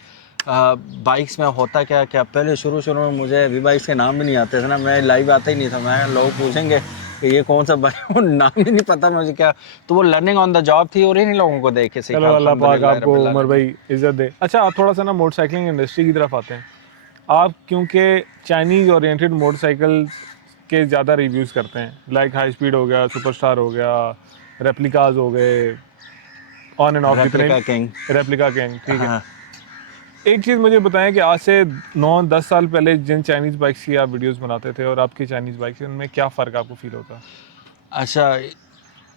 बाइक्स में होता क्या क्या। पहले शुरू में मुझे अभी बाइक्स के नाम भी नहीं आते थे ना, मैं लाइव आता ही नहीं था, मैं लोग पूछेंगे कि ये कौन सा बाइक, वो नाम ही नहीं पता मुझे क्या। तो वो लर्निंग ऑन द जॉब थी, और इन लोगों को देख के सीखा चलो, अल्लाह पाक अल्हम्दुलिल्लाह आपको रब्बिल उमर आलमीन। भाई इज्जत दे। अच्छा, आप थोड़ा सा ना मोटरसाइकिलिंग इंडस्ट्री की तरफ आते हैं। आप क्योंकि चाइनीज़ ओरिएंटेड मोटरसाइकिल के ज़्यादा रिव्यूज़ करते हैं, लाइक हाई स्पीड हो गया, सुपरस्टार हो गया, रेप्लिकाज हो गए, ऑन एंड ऑफ जितने रेप्लिका किंग। रेप्लिका किंग, ठीक है। हाँ, एक चीज़ मुझे बताएं कि आज से 9-10 साल पहले जिन चाइनीज़ बाइक्स की आप वीडियोस बनाते थे और आपकी चाइनीज़ बाइक्स, उनमें क्या फ़र्क आपको फील होता? अच्छा,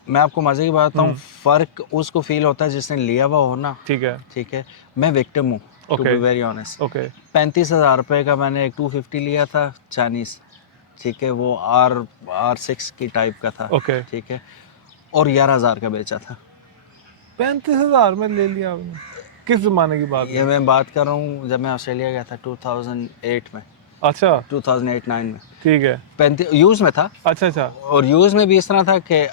मैं आपको मज़े की बात बताऊँ, फ़र्क उसको फील होता है जिसने लिया हुआ हो ना, ठीक है। ठीक है। मैं विक्टिम हूँ, to okay be very honest. Okay 35,000 रुपये का मैंने एक 250 लिया था चाइनीज़, ठीक है। वो R6 की टाइप का था, ओके। ठीक है, और 11,000 का बेचा था। 35,000 में ले लिया आपने? किस ज़माने की बात ये है? मैं बात कर रहा हूँ जब मैं ऑस्ट्रेलिया गया था 2008 में, अच्छा 2008-9 में। ठीक है। 35 यूज़ में था, अच्छा अच्छा, और यूज़ में भी इस तरह था कि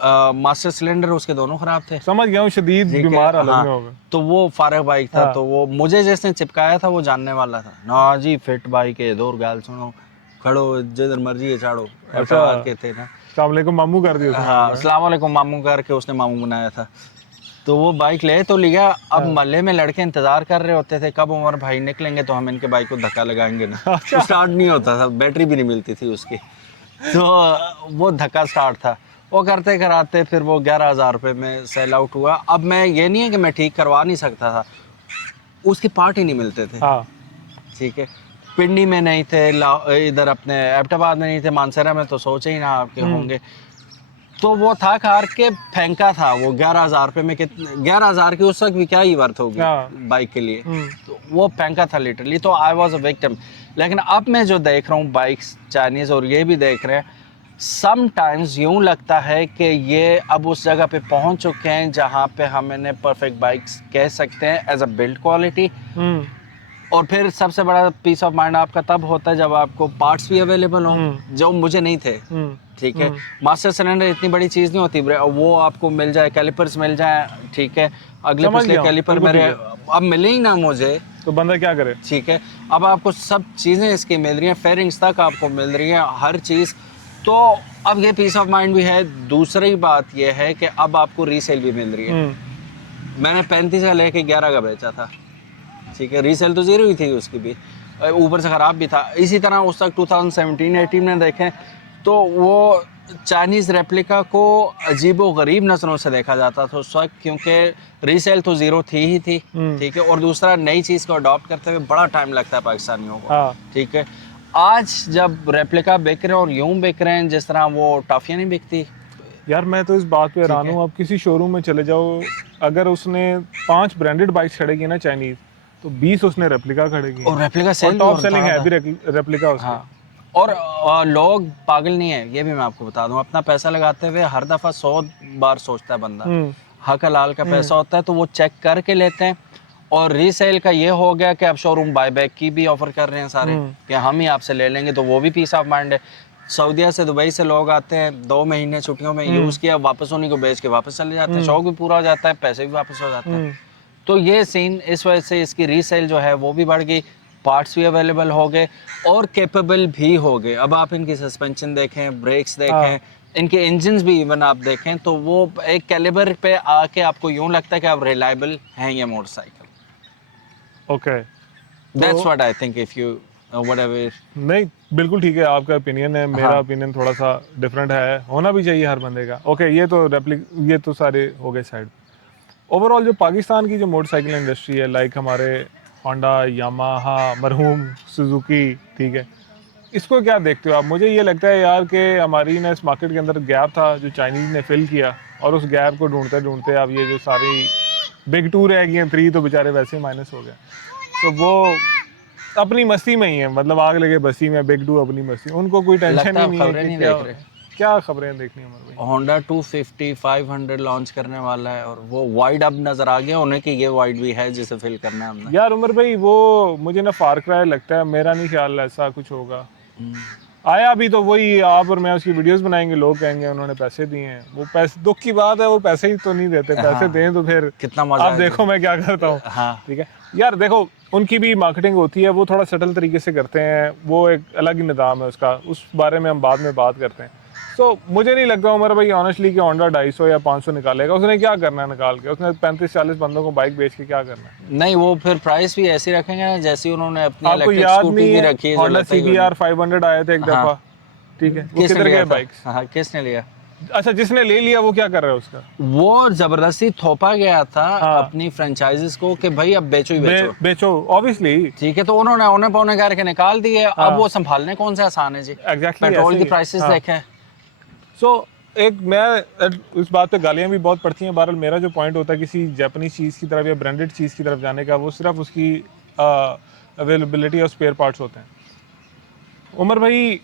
मास्टर सिलेंडर उसके दोनों ख़राब थे, समझ गया हूँ, शदीद ठीक है। बीमार हालत हाँ, में होगा। तो वो फारग बाइक था, हाँ तो वो मुझे जिसने चिपकाया था वो जानने वाला था ना जी, फिट बाइक है, दो गाल सुनो, खड़ो जिधर मर्जी है चाड़ो, अच्छा, एबटाबाद के थे ना। अस्सलाम वालेकुम मामू कर दिया उसने हाँ, आपको, हैं? अस्सलाम वालेकुम मामू करके उसने मामू बनाया था। तो वो बाइक ले तो लिया, अब हाँ। महल्ले में लड़के इंतजार कर रहे होते थे कब उमर भाई निकलेंगे तो हम इनके बाइक को धक्का लगाएंगे ना। अच्छा। स्टार्ट नहीं होता था, बैटरी भी नहीं मिलती थी उसकी, तो वो धक्का स्टार्ट था। वो करते कराते फिर वो 11,000 रुपये में सेल आउट हुआ। अब मैं ये नहीं है कि मैं ठीक करवा नहीं सकता था, उसके पार्ट ही नहीं मिलते थे, हाँ ठीक है। पिंडी में नहीं थे, इधर अपने एबटाबाद में नहीं थे, मानसरा में तो सोचे ही ना आपके होंगे। तो वो था कार के फेंका था वो 11,000 रुपये में, कितने 11,000 की उस वक्त भी क्या ही वर्थ होगी हाँ। बाइक के लिए, तो वो फेंका था लिटरली। तो आई वॉज अ विक्टिम। लेकिन अब मैं जो देख रहा हूँ बाइक्स चाइनीज़, और ये भी देख रहे हैं, समटाइम्स यूँ लगता है कि ये अब उस जगह पे पहुँच चुके हैं जहाँ पे हम इन्हें परफेक्ट बाइक्स कह सकते हैं एज अ बिल्ड क्वालिटी। और फिर सबसे बड़ा पीस ऑफ माइंड आपका तब होता है जब आपको पार्ट्स भी अवेलेबल हों, जो मुझे नहीं थे, ठीक है। मास्टर सिलेंडर इतनी बड़ी चीज़ नहीं होती, वो आपको मिल जाए, कैलिपर्स मिल जाए, ठीक है। अगले समझ पिछले गया हूँ, कैलिपर बिल्कुल मेरे ठीक अब मिले ही ना मुझे, तो बंदा क्या करे? ठीक है, अब आपको सब चीज़ें इसकी मिल रही हैं, फेयरिंग्स तक आपको मिल रही है, हर चीज़। तो अब ये पीस ऑफ माइंड भी है। दूसरी बात ये है कि अब आपको रीसेल भी मिल रही है। मैंने 35 का लेके 11 का बेचा था, ठीक है, रीसेल तो जीरो ही थी उसकी भी, ऊपर से ख़राब भी था। इसी तरह उस तक 2017-18 में देखें तो वो चाइनीज़ रेप्लिका को अजीबो गरीब नज़रों से देखा जाता था उस वक्त, क्योंकि रीसेल तो ज़ीरो थी ही थी, ठीक है, और दूसरा नई चीज़ को अडॉप्ट करते हुए बड़ा टाइम लगता है पाकिस्तानियों को, हाँ। ठीक है। आज जब रेप्लिका बिक रहे हैं और यूं बिक रहे हैं जिस तरह वो टॉफियाँ नहीं बिकती। यार मैं तो इस बात पे हैरान है। हूँ, आप किसी शोरूम में चले जाओ, अगर उसने 5 ब्रांडेड बाइक्स खड़े की ना चाइनीज, तो 20 उसने रेप्लिका खड़े की और रेप्लिका और सेल टॉप सेलिंग है भी रेप्लिका उसके। हाँ, और लोग पागल नहीं है, ये भी मैं आपको बता दूं। अपना पैसा लगाते हुए हर दफ़ा 100 बार सोचता है बंदा। हक हलाल का पैसा होता है तो वो चेक करके लेते हैं। और रीसेल का ये हो गया कि अब शोरूम बायबैक की भी ऑफर कर रहे हैं सारे, कि हम ही आपसे ले लेंगे, तो वो भी पीस ऑफ माइंड है। सऊदीया से दुबई से लोग आते हैं, 2 महीने छुट्टियों में यूज़ किया, वापस उन्हीं को बेच के वापस चले जाते हैं, शौक भी पूरा हो जाता है, पैसे भी वापस हो जाते हैं। तो ये सीन, इस वजह से इसकी रीसेल जो है वो भी बढ़ गई, पार्ट्स भी अवेलेबल हो गए और कैपेबल भी हो गए। अब आप इनकी सस्पेंशन देखें, ब्रेक्स देखें, इनके इंजन्स भी इवन आप देखें तो वो एक कैलिबर पे आके आपको यूं लगता है कि आप रिलायबल हैं ये motorcycle. Okay, that's what I think, if you whatever. नहीं बिल्कुल ठीक है, आपका ओपिनियन है, मेरा ओपिनियन थोड़ा सा डिफरेंट है, होना भी चाहिए हर बंदे का। ओके, ये तो सारे हो गए साइड। ओवरऑल जो पाकिस्तान की जो मोटरसाइकिल इंडस्ट्री है, लाइक हमारे होंडा, यामाहा, मरहूम, सुजुकी, ठीक है, इसको क्या देखते हो आप? मुझे ये लगता है यार कि हमारी ना इस मार्केट के अंदर गैप था जो चाइनीज़ ने फिल किया, और उस गैप को ढूंढते ढूंढते अब ये जो सारी बिग 2 रह गई हैं, 3 तो बेचारे वैसे ही माइनस हो गए। तो वो अपनी मस्ती में ही है, मतलब आग लगे बस्ती में, बिग 2 अपनी मस्ती, उनको कोई टेंशन ही नहीं है कि क्या खबरें देखनी है। हमारे होंडा 250 500 लॉन्च करने वाला है और वो वाइड अब नजर आ गया उन्हें कि ये वाइड भी है जिसे फिल करना है हमने। यार उमर भाई, वो मुझे ना फार क्राई लगता है, मेरा नहीं ख्याल ऐसा कुछ होगा। आया भी तो वही आप और मैं उसकी वीडियोस बनाएंगे, लोग कहेंगे उन्होंने पैसे दिए हैं। वो पैसे, दुख की बात है, वो पैसे ही तो नहीं देते। पैसे दें तो फिर कितना मजा आप देखो मैं क्या करता हूँ। हाँ, ठीक है यार, देखो उनकी भी मार्केटिंग होती है, वो थोड़ा सटल तरीके से करते हैं, वो एक अलग ही निज़ाम है उसका, उस बारे में हम बाद में बात करते हैं। तो मुझे नहीं लगता उमर भाई ऑनेस्टली कि होंडा 250 या 500 निकालेगा। उसने क्या करना है निकाल के? उसने 35-40 बंदों को बाइक बेच के क्या करना है? नहीं, वो फिर प्राइस भी ऐसी रखेंगे ना जैसी उन्होंने अपनी आपको इलेक्ट्रिक याद स्कूटी नहीं भी है, रखी है। होंडा CBR 500 आए थे एक दफा, ठीक है, वो किधर गए बाइक्स? हाँ, किसने लिया? अच्छा, जिसने ले लिया वो क्या कर रहा है उसका? वो जबरदस्ती थोपा गया था अपनी फ्रेंचाइजीज को कि भाई अब बेचो ही बेचो। बेचो ऑब्वियसली, ठीक है, तो उन्होंने उन्हें पौने करके निकाल दिए। अब वो संभालने कौन से आसान है जी? एग्जैक्टली, पेट्रोल की प्राइसेस देखें। सो एक मैं उस बात पे गालियां भी बहुत पड़ती हैं। बहरहाल मेरा जो पॉइंट होता है किसी जापानीज चीज़ की तरफ या ब्रांडेड चीज़ की तरफ जाने का, वो सिर्फ उसकी अवेलेबिलिटी और स्पेयर पार्ट्स होते हैं। उमर भाई,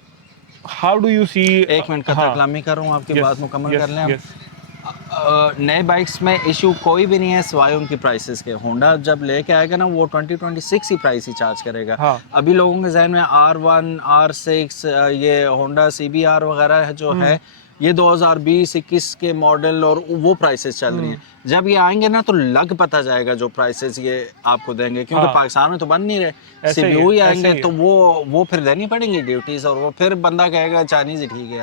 हाउ डू यू सी? एक मिनट का कलामी कर रहा हूँ, आपकी बात मुकम्मल कर लें। नए बाइक्स में इशू कोई भी नहीं है सिवाय उनकी प्राइसेस के। होंडा जब लेके आएगा ना वो 2026 ही प्राइस ही चार्ज करेगा। अभी लोगों के जहन में R1 R6 ये होंडा CBR वगैरह जो है ये 2020-21 के मॉडल और वो प्राइसेस चल रही हैं। जब ये आएंगे ना तो लग पता जाएगा जो प्राइसेस ये आपको देंगे, क्योंकि पाकिस्तान में तो बन नहीं रहे, CBU ही आएंगे तो वो फिर देनी पड़ेंगी ड्यूटीज, और वो फिर बंदा कहेगा चाइनीज ही ठीक है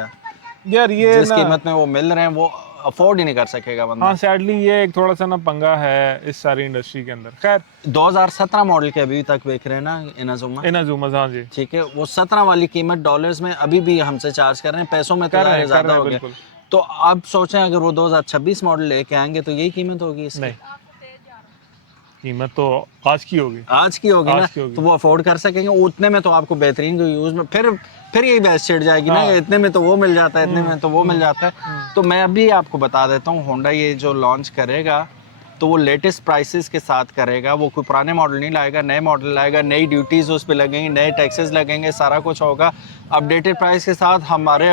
यार। ये जिस कीमत में वो मिल रहे हैं वो अफोर्ड ही नहीं कर सकेगा बंदा। हाँ, सैडली ये एक थोड़ा सा ना पंगा है इस सारी इंडस्ट्री के अंदर। खैर 2017 मॉडल के अभी तक बेच रहे हैं ना इनाजुमा। हाँ जी, ठीक है, वो 17 वाली कीमत डॉलर्स में अभी भी हमसे चार्ज कर रहे हैं, पैसों में तो ज़्यादा हो गया। तो अब सोचें अगर वो 2026 मॉडल लेके आएंगे तो यही कीमत होगी इसकी? नहीं, कीमत तो आज की होगी ना, तो वो अफोर्ड कर सकेंगे उतने में, तो आपको बेहतरीन यूज में फिर यही बहस छिड़ जाएगी ना, इतने में तो वो मिल जाता है, इतने में तो वो मिल जाता है। तो मैं अभी आपको बता देता हूँ, होंडा ये जो लॉन्च करेगा तो वो लेटेस्ट प्राइसेस के साथ करेगा। वो कोई पुराने मॉडल नहीं लाएगा, नए मॉडल लाएगा, नई ड्यूटीज उस पर लगेंगी, नए टैक्सेस लगेंगे, सारा कुछ होगा अपडेटेड प्राइस के साथ। हमारे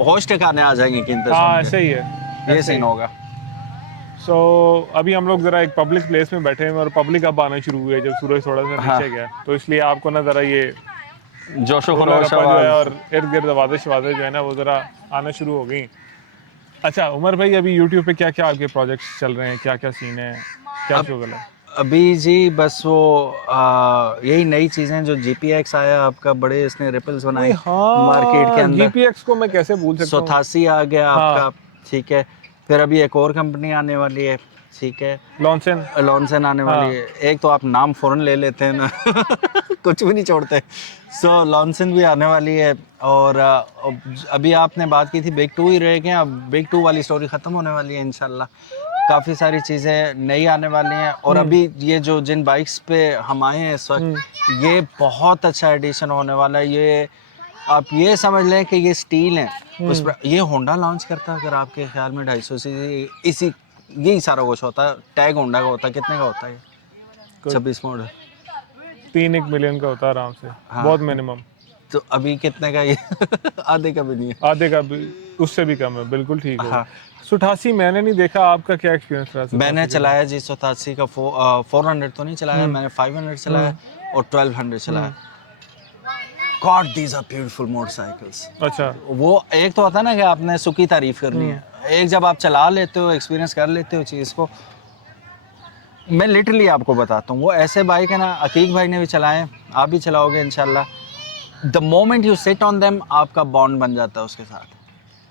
होश ठिकाने आ जाएंगे कीमतें। हाँ, सही है, ये सीन होगा। सो अभी हम लोग जरा एक पब्लिक प्लेस में बैठे हैं और पब्लिक अब आना शुरू हुई है जब सूरज थोड़ा सा नीचे गया, तो इसलिए आपको ना जरा ये जोशो खरोश और इर्द गिर्द आवाज़ें जो है ना वो जरा आना शुरू हो गई। अच्छा उमर भाई, अभी YouTube पे क्या क्या आपके प्रोजेक्ट्स चल रहे हैं, क्या क्या सीन है, क्या शो है? अभी जी बस वो यही नई चीज़ें जो GPX आया आपका, बड़े इसने रिपल्स बनाए मार्केट के हाँ, अंदर। GPX को मैं कैसे भूल सकता हूँ। 87 आ गया हाँ, आपका, ठीक है। फिर अभी एक और कंपनी आने वाली है, ठीक है, लॉन्सन। लॉन्सन आने वाली हाँ, है। एक तो आप नाम फ़ौरन ले लेते हैं ना कुछ भी नहीं छोड़ते। सो लॉन्सन भी आने वाली है। और अभी आपने बात की थी बिग 2 ही रह गए, अब बिग 2 वाली स्टोरी ख़त्म होने वाली है इंशाल्लाह। काफ़ी सारी चीज़ें नई आने वाली हैं। और अभी ये जो जिन बाइक्स पे हम आए हैं इस वक्त, ये बहुत अच्छा एडिशन होने वाला है। ये आप ये समझ लें कि ये स्टील है उस पर। ये होंडा लॉन्च करता है अगर आपके ख्याल में 250 सीसी, इसी यही सारा कुछ होता है। टैग होंडा का होता है, कितने का होता है? 26 मॉडल 3-1 मिलियन का होता है आराम से, हाँ। बहुत मिनिमम। तो अभी कितने का ये आधे का भी नहीं है। आधे का भी, उससे भी कम है, बिल्कुल ठीक हो। हाँ। 87 मैंने नहीं देखा, आपका क्या एक्सपीरियंस रहा मैंने 87 का? चलाया जी 87 का 400 तो नहीं चलाया मैंने, 500 चलाया और 1200 चलाया। God these are beautiful motorcycles. अच्छा, वो एक तो होता है ना कि आपने सुखी तारीफ करनी है, एक जब आप चला लेते हो, एक्सपीरियंस कर लेते हो चीज़ को। मैं लिटरली आपको बताता हूँ, वो ऐसे बाइक है ना, अकीक भाई ने भी चलाए, आप भी चलाओगे इंशाल्लाह। The moment you sit on them, आपका बॉन्ड बन जाता है उसके साथ।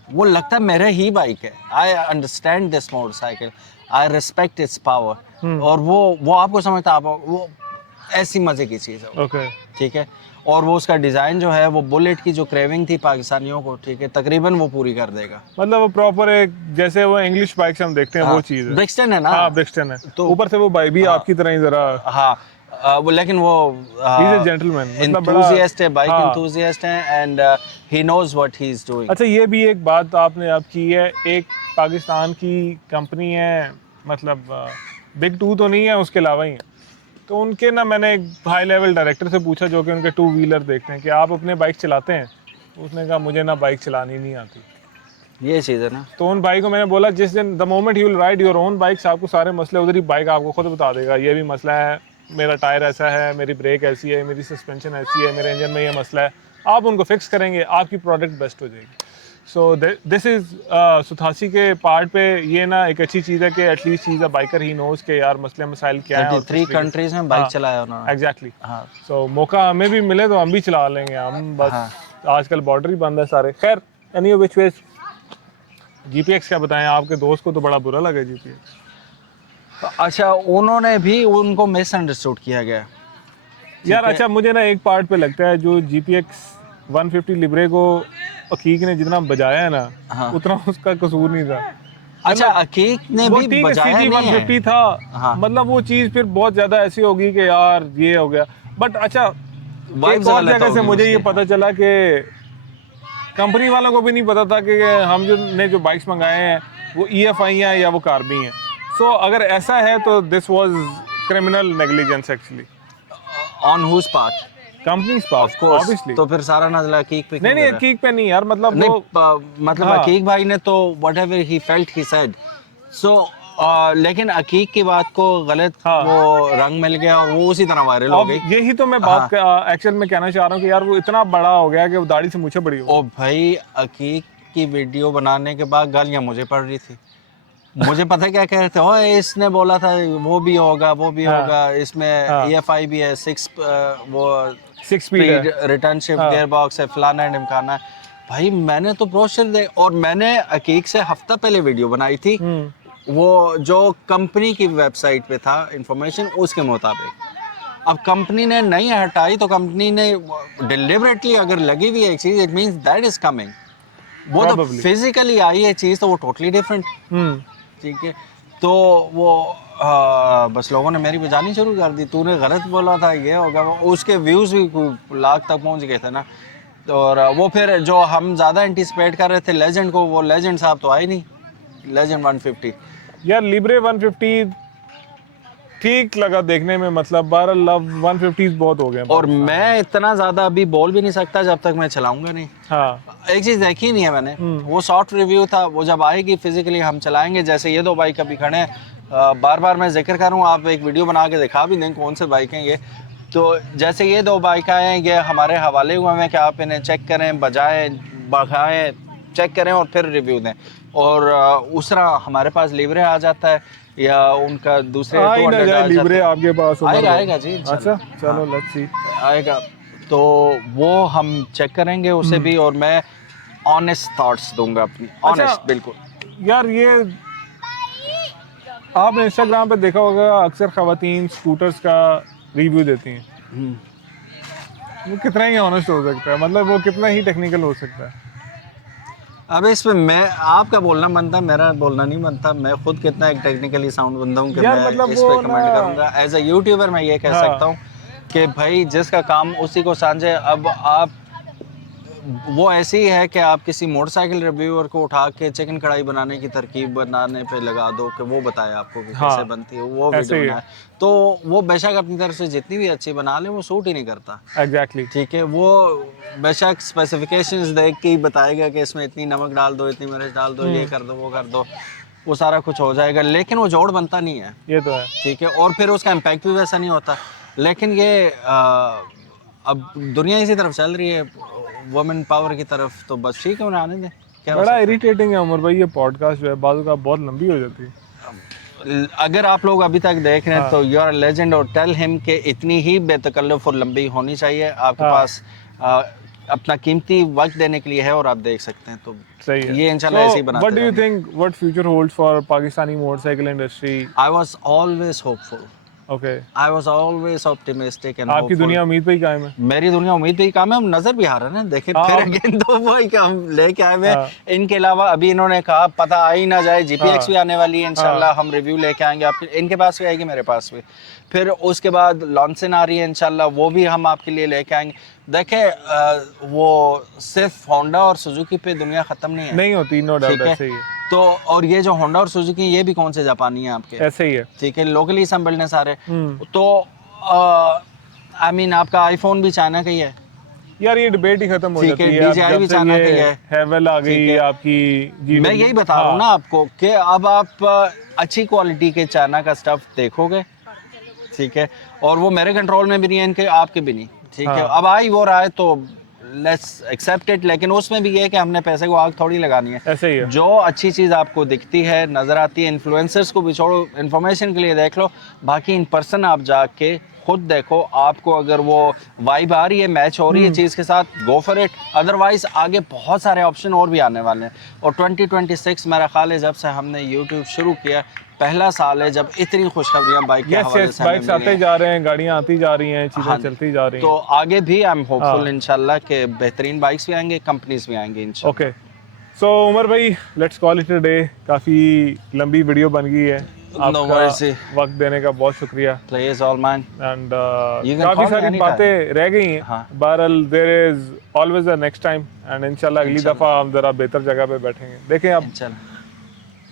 वो लगता है मेरा ही बाइक है। I understand this motorcycle, I respect it's power. और वो आपको समझता है, आप वो ऐसी मज़े की चीज़ है वो, ओके। ठीक है। और वो उसका डिज़ाइन जो है, वो बुलेट की जो क्रेविंग थी पाकिस्तानियों को, ठीक है, तकरीबन वो पूरी कर देगा। मतलब वो प्रॉपर एक, जैसे वो इंग्लिश बाइक्स हम देखते हैं वो चीज़ है। ब्रिक्सटन है ना। हाँ, ब्रिक्सटन है। तो ऊपर से वो बाइक भी आपकी तरह ही जरा, हाँ वो लेकिन वो ही इज अ जेंटलमैन, मतलब बड़ा। enthusiast है, बाइक हाँ। enthusiast है, and he knows what he is doing। अच्छा, ये भी एक बात आपने आप की है, एक पाकिस्तान की कंपनी है, मतलब बिग 2 तो नहीं है, उसके अलावा ही है। तो उनके ना, मैंने एक हाई लेवल डायरेक्टर से पूछा जो कि उनके 2 व्हीलर देखते हैं, कि आप अपने बाइक चलाते हैं? उसने कहा मुझे ना बाइक चलानी नहीं आती। ये चीज़ है ना। तो उन भाई को मैंने बोला, जिस दिन the moment you will ride your own bikes, आपको सारे मसले उधर ही बाइक आपको खुद बता देगा। ये भी मसला है, मेरा टायर ऐसा है, मेरी ब्रेक ऐसी है, मेरी सस्पेंशन ऐसी है, मेरे इंजन में ये मसला है। आप उनको फिक्स करेंगे, आपकी प्रोडक्ट बेस्ट हो जाएगी। सो दिस इज़ 87 के पार्ट पे ये ना एक अच्छी चीज़ है कि एटलीस्ट चीज़ बाइकर ही नोज के यार मसले मसाइल क्या है। 33 कंट्रीज में बाइक चलाया उन्होंने। एग्जैक्टली। हाँ सो मौका हमें भी मिले तो हम भी चला लेंगे, हम बस हाँ। आजकल बॉर्डर ही बंद है सारे। खैर, एनी विच वेज, GPX क्या बताएं, आपके दोस्त को तो बड़ा बुरा लगा GPX। अच्छा, उन्होंने भी, उनको मिसअंडरस्टूड किया गया। यार अच्छा, मुझे ना एक पार्ट पे लगता है जो GPX 150 लिब्रे को अकीक ने जितना बजाया है ना, हाँ। उतना उसका कसूर नहीं था। अच्छा, अकीक ने वो भी ठीक है, बजाया CG नहीं 150 है। था। हाँ। मतलब वो चीज़ फिर बहुत ज़्यादा ऐसी होगी कि यार ये हो गया। बट अच्छा, वाइब्स एक और गलत जगह से होगी मुझे ये उसकी। पता चला कि कंपनी वालों को भी नहीं पता था कि हम जो बाइक्स मंगाए हैं वो EFI हैं या वो कार्बी हैं। सो अगर ऐसा है तो this was criminal negligence actually, on whose part? Companies of पास कोर्स। ऑब्वियसली। तो फिर सारा नजला अकीक पे नहीं क्यों नहीं, दे रहा है? अकीक पे नहीं यार, मतलब नहीं, वो मतलब हाँ। अकीक भाई ने तो whatever he felt he said. So लेकिन अकीक की बात को गलत हाँ। वो रंग मिल गया और वो उसी तरह वायरल हो अब गई। यही तो मैं बात एक्चुअल में कहना चाह रहा हूँ कि यार वो इतना बड़ा हो गया कि वो दाढ़ी से मुझे बड़ी हो ओ भाई, अकीक की वीडियो बनाने के बाद गालियां मुझे पड़ रही थी। मुझे पता क्या कह रहे थे, ओए इसने बोला था वो भी होगा वो भी हाँ। होगा, इसमें हाँ। EFI भी है, 6 वो 6 स्पीड स्पीड है। रिटर्न शिफ्ट हाँ। गियर बॉक्स है, फलाना है ढिमकाना है। भाई मैंने तो ब्रोशर दे, और मैंने अकीक से हफ्ता पहले वीडियो बनाई थी, वो जो कंपनी की वेबसाइट पे था इंफॉर्मेशन उसके मुताबिक। अब कंपनी ने नहीं हटाई तो कंपनी ने डिलिबरेटली अगर लगी हुई है एक चीज, it means that is coming. वो तो Probably। फिजिकली आई है चीज, तो वो टोटली डिफरेंट, ठीक है। तो वो बस लोगों ने मेरी बजानी शुरू कर दी, तूने गलत बोला था, ये होगा वो। उसके व्यूज़ भी लाख तक पहुंच गए थे ना। और वो फिर जो हम ज़्यादा एंटिसिपेट कर रहे थे लेजेंड को, वो लेजेंड साहब तो आए नहीं, लेजेंड 150। यार लिब्रे 150 ठीक लगा देखने में, मतलब 12 लव 150 बहुत हो गए। और मैं इतना ज़्यादा अभी बोल भी नहीं सकता जब तक मैं चलाऊंगा नहीं। हाँ। एक चीज़ देखी नहीं है मैंने, वो सॉफ्ट रिव्यू था, वो जब आएगी फिजिकली हम चलाएंगे। जैसे ये दो बाइक अभी खड़े हैं, बार बार मैं जिक्र करूँ, आप एक वीडियो बना के दिखा भी दें कौन से बाइक हैं ये। तो जैसे ये दो बाइक आए हैं, ये हमारे हवाले हुए हैं कि आप इन्हें चेक करें, बजाएं, भगाएं, चेक करें और फिर रिव्यू दें। और उस तरह हमारे पास लीवरे आ जाता है या उनका दूसरे आ ही 200 ना आ जाए जाते लीवरे हैं। आपके पास उमर आएगा भाई। आएगा जी अच्छा इंशाल्लाह। चलो लेट्स सी। आएगा तो वो हम चेक करेंगे उसे भी, और मैं ऑनेस्ट थॉट्स दूंगा अपनी, ऑनेस्ट बिल्कुल। यार ये आपने इंस्टाग्राम पे देखा होगा अक्सर खवातीन स्कूटर्स का रिव्यू देती हैं, हम्म। वो कितना ही ऑनेस्ट हो सकता है, मतलब वो कितना ही टेक्निकल हो सकता है। अब इसमें मैं आपका बोलना बनता, मेरा बोलना नहीं बनता। मैं खुद कितना एक टेक्निकली साउंड बंदा हूँ कि यार मैं मतलब इस वो पे ना कमेंट करूंगा। एज अ यूट्यूबर मैं ये कह हाँ सकता हूँ कि भाई जिसका काम उसी को सांझे। अब आप वो ऐसी ही है कि आप किसी मोटरसाइकिल रिव्यूअर को उठा के चिकन कढ़ाई बनाने की तरकीब बनाने पे लगा दो कि वो बताए आपको कि कैसे हाँ बनती है, वो ऐसे वीडियो ही है बनाए, तो वो बेशक अपनी तरफ से जितनी भी अच्छी बना ले वो सूट ही नहीं करता। एग्जैक्टली। ठीक है, वो बेशक स्पेसिफिकेशंस देख के ही बताएगा कि इसमें इतनी नमक डाल दो, इतनी मिर्च डाल दो, ये कर दो, वो कर दो, वो सारा कुछ हो जाएगा, लेकिन वो जोड़ बनता नहीं है। ये तो है। ठीक है, और फिर उसका इम्पैक्ट भी वैसा नहीं होता। लेकिन ये अब दुनिया इसी तरफ चल रही है, वुमेन पावर की तरफ, तो बस ठीक है, उन्हें आने दें, क्या हो बड़ा सकता इरिटेटिंग है उमर भाई ये पॉडकास्ट जो है बाजू का बहुत लंबी हो जाती है। है। अगर आप लोग अभी तक देख रहे हैं हाँ तो यू आर लेजेंड, और टेल हिम कि इतनी ही बेतकल्लुफ़ और लंबी होनी चाहिए आपके हाँ पास। अपना कीमती वक्त देने के लिए है, और आप देख सकते हैं, तो सही है। ये इंशाल्लाह ऐसे ही व्हाट बनाते डू यू रहेंगे। Think what future holds for Pakistani motorcycle industry? I was always hopeful, okay I was always optimistic and आपकी होपफुल। दुनिया उम्मीद पे ही कायम है। मेरी दुनिया उम्मीद पे ही काम है, हम नजर भी आ रहा है ना, देखें हाँ फिर अब- अगेन तो वही काम लेके आए हुए हैं। हाँ इनके अलावा अभी इन्होंने कहा पता आ ही ना जाए, जीपीएक्स भी हाँ आने वाली है इंशाल्लाह, हम रिव्यू लेके आएंगे आपके, इनके पास भी आएगी, मेरे पास भी। फिर उसके बाद लॉन्सन आ रही है इंशाल्लाह, वो भी हम आपके लिए लेके आएंगे। देखें वो सिर्फ होंडा और सुजुकी पे दुनिया खत्म नहीं है। नहीं होती नो डाउट ठीक है, ऐसे ही है। तो और ये जो होंडा और सुजुकी, ये भी कौन से जापानी है आपके, ऐसे ही है। ठीक है, लोकली संभलने सारे। हम्म तो आई मीन आपका आईफोन भी चाइना का ही है। यार ये डिबेट ही खत्म हो ठीक है, जाती है अब DJI जब भी से चाइना ये का ही है। हैवल आ ठीक गई है, आपकी मैं GW। यही बता रहा हूँ ना आपको कि अब आप अच्छी क्वालिटी के चाइना का स्टफ देखोगे। ठीक है, और वो मेरे कंट्रोल में भी नहीं है, इनके आपके भी नहीं। ठीक है, हाँ अब आ ही वो रहा है तो लेट्स एक्सेप्ट इट, लेकिन उसमें भी ये है कि हमने पैसे को आग थोड़ी लगानी है। ऐसे ही है। जो अच्छी चीज़ आपको दिखती है, नज़र आती है, इन्फ्लुएंसर्स को भी छोड़ो, इन्फॉर्मेशन के लिए देख लो, बाकी इन पर्सन आप जाके खुद देखो, आपको अगर वो वाइब आ रही है, मैच हो रही है चीज़ के साथ, गो फॉर इट। अदरवाइज आगे बहुत सारे ऑप्शन और भी आने वाले हैं। और 2026 मेरा ख्याल है जब से हमने यूट्यूब शुरू किया, पहला साल है जब इतनी खुशखबरियां बाइक के यस हवाले यस से हमें बाइक्स मिली आते हैं। जा रहे हैं, गाड़ियाँ आती जा रही हैं, चीज़ें हाँ, चलती जा रही तो हैं। आगे भी आई एम होपफुल हाँ इंशाल्लाह के बेहतरीन बाइक्स भी आएंगे, कंपनीज भी आएंगे इंशाल्लाह। ओके सो उमर भाई let's call it a day. काफ़ी लंबी वीडियो बन गई है, नो आपका वरीज, वक्त देने का बहुत शुक्रिया। Please all man, and you can काफ़ी कॉल मी सारी एनी टाइम। बातें रह गई हैं। हाँ बहरहाल there is always a next time and इंशाल्लाह अगली इंशाल्लाह दफ़ा हम ज़रा बेहतर जगह पे बैठेंगे। देखें अब इंशाल्लाह,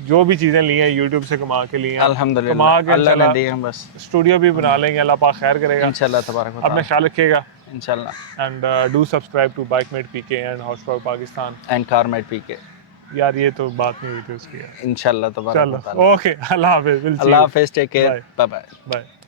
जो भी चीज़ें ली हैं यूट्यूब से कमा के ली हैं, कमा अल्हम्दुलिल्लाह के अल्लाह ने इंशाल्लाह दिए हैं बस, स्टूडियो भी बना लेंगे, अल्लाह पाक खैर करेगा। इंशाल्लाह तबारक व अपना तआला, ख्याल रखिएगा इंशाल्लाह। And do subscribe to bikemate PK and hot for Pakistan. And car mate PK, यार ये तो बात नहीं हुई थी उसकी यार। इंशाल्लाह तबारक व चलो तआला। ओके अल्लाह हाफिज़, विल सी अल्लाह यू, हाफिज़, take care, bye bye bye. Bye.